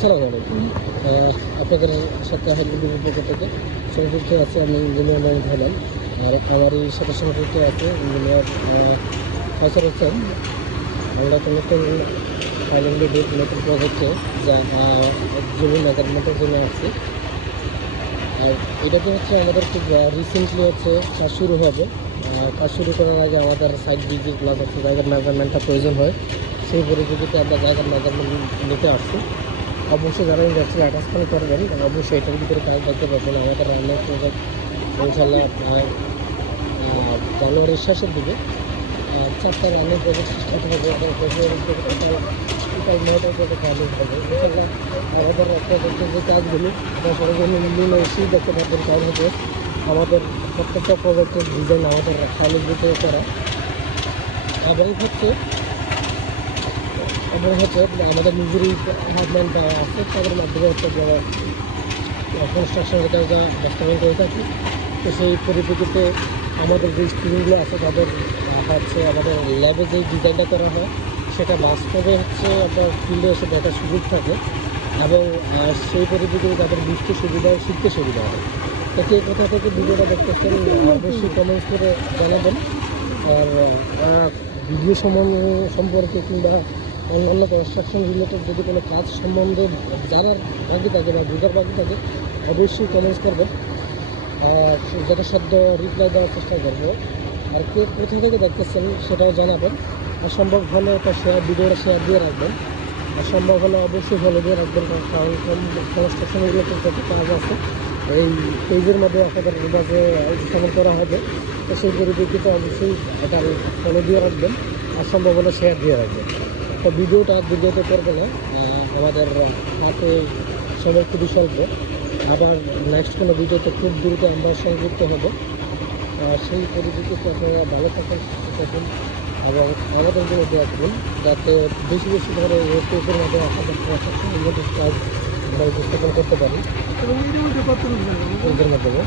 আসসালামু আলাইকুম। আপনাদের সাথে হাইলাইটের পক্ষ থেকে সংযুক্ত আছে আমি ইঞ্জিনিয়ার মোহাম্মদ হেলাল। আর আমারই সাথে সংযুক্ত আছে ইঞ্জিনিয়ার ফয়সাল হোসেন। আমরা তো নতুন হাইলাইটের নতুন প্রজেক্টে যা জমি মেজারমেন্টের জন্য আসছি। আর এটাতে হচ্ছে আমাদের খুব রিসেন্টলি হচ্ছে কাজ শুরু হবে। কাজ শুরু করার আগে আমাদের সাইট ভিজিট প্লাস হচ্ছে জায়গার মেজারমেন্টটা প্রয়োজন হয়। সেই পরিপ্রেক্ষিতে আমরা জায়গার মেজারমেন্ট নিতে আসছি। অবশ্যই যারা ইন্ডাস্ট্রি অ্যাটাচমেন্ট করবেন অবশ্যই এটার ভিতরে কাজ দেখতে পাবেন। আমাদের অনেক প্রজেক্ট ইনশাল্লাহ প্রায় জানুয়ারির শেষের দিকে 4টা রানিং প্রজেক্ট স্টার্ট হবে। টোটাল 9টা প্রজেক্ট রানিং হবে ইনশাল্লাহ। আমাদের প্রজেক্টের যে কাজগুলো আপনারা সরজমিনে মিলিয়ে এসেই দেখতে পাবেন। কারণ হচ্ছে আমাদের প্রত্যেকটা প্রজেক্টের ডিজাইন আমাদের খালির ভিতরে করা এবং হচ্ছে আমাদের নিজেরই হাজব্যান্ড দেওয়া আছে, তাদের মাধ্যমে হচ্ছে যারা কনস্ট্রাকশনের কাজটা বাস্তবায়ন করে থাকি। তো সেই পরিপ্রেক্ষিতে আমাদের যে স্টুডেন্টগুলো আছে তাদের হচ্ছে আমাদের ল্যাবে যেই ডিজাইনটা করা হয় সেটা বাস্তবে হচ্ছে আপনার ফিল্ডে এসে দেখার সুযোগ থাকে এবং সেই পরিপ্রেক্ষিতে তাদের বুঝতে সুবিধা হয়, শিখতে সুবিধা হয়। তো কে কোথা থেকে ভিডিওটা দেখতেছেন অবশ্যই কমেন্টস করে জানাবেন। আর ভিডিও সম্পর্কে কিংবা অন্যান্য কনস্ট্রাকশন রিলেটেড যদি কোনো কাজ সম্বন্ধে জানার বাকি থাকে বা বোঝার বাকি থাকে অবশ্যই কমেন্টস করবেন, যেটা সদ্য রিপ্লাই দেওয়ার চেষ্টা করবো। আর কে কোথা থেকে দেখতেছেন সেটাও জানাবেন। আর সম্ভব হলে একটা ভিডিওটা শেয়ার দিয়ে রাখবেন। আর সম্ভব হলে অবশ্যই ফলো দিয়ে রাখবেন, কারণ কনস্ট্রাকশন রিলেটেড যত কাজ আছে এই পেজের মধ্যে আপনাদের বিভাগে উপস্থাপন করা হবে। তো সেই পরিপ্রেক্ষিতে অবশ্যই এটা ফলো দিয়ে রাখবেন আর সম্ভব হলে শেয়ার দিয়ে রাখবেন। তো ভিডিওটা দীর্ঘত করবে না, আমাদের হাতে সময় খুবই স্বল্প। আবার নেক্সট কোনো ভিডিওতে খুব দ্রুত আমরা সংযুক্ত হব। সেই পরিপ্রেক্ষিতে আপনারা ভালো থাকেন, সুস্থ থাকুন এবং আমাদের জন্য দোয়া করুন যাতে বেশি বেশি ধরে এই পেজের মধ্যে আপনাদের কনস্ট্রাকশন রিলেটেড কাজ আমরা উপস্থাপন করতে পারি পেজের মাধ্যমে।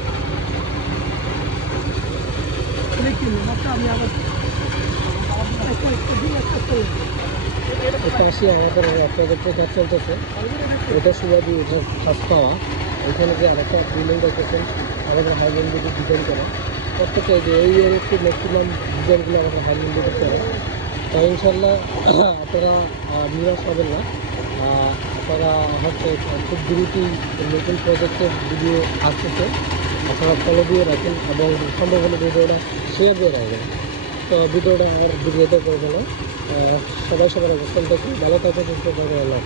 পাশে আমাদের প্রজেক্টের কাজ চলতেছে, এটা সুবাদী এটা কাজ পাওয়া। এখানে যে আরেকটা বিল্ডিং দেখতেছেন আমাদের হাইল্যান্ড দিকে ডিজাইন করা প্রত্যেকটা যে এই একটু ম্যাক্সিমাম ডিজাইনগুলো আমাদের হাইল্যান্ড দিকে করে। তো ইনশাল্লাহ আপনারা নিরাশ হবেন না। আপনারা হচ্ছে খুব দ্রুতই নতুন প্রজেক্টের ভিডিও আসতেছে, আপনারা ফলো দিয়ে রাখেন এবং সম্ভব হলে ভিডিওটা শেয়ার দিয়ে রাখবেন। তো ভিডিওটা আর ভিডিওতে করবো না। সবাই সবার অবস্থান থেকে ভালো থাকবে, সুস্থ থাকবে।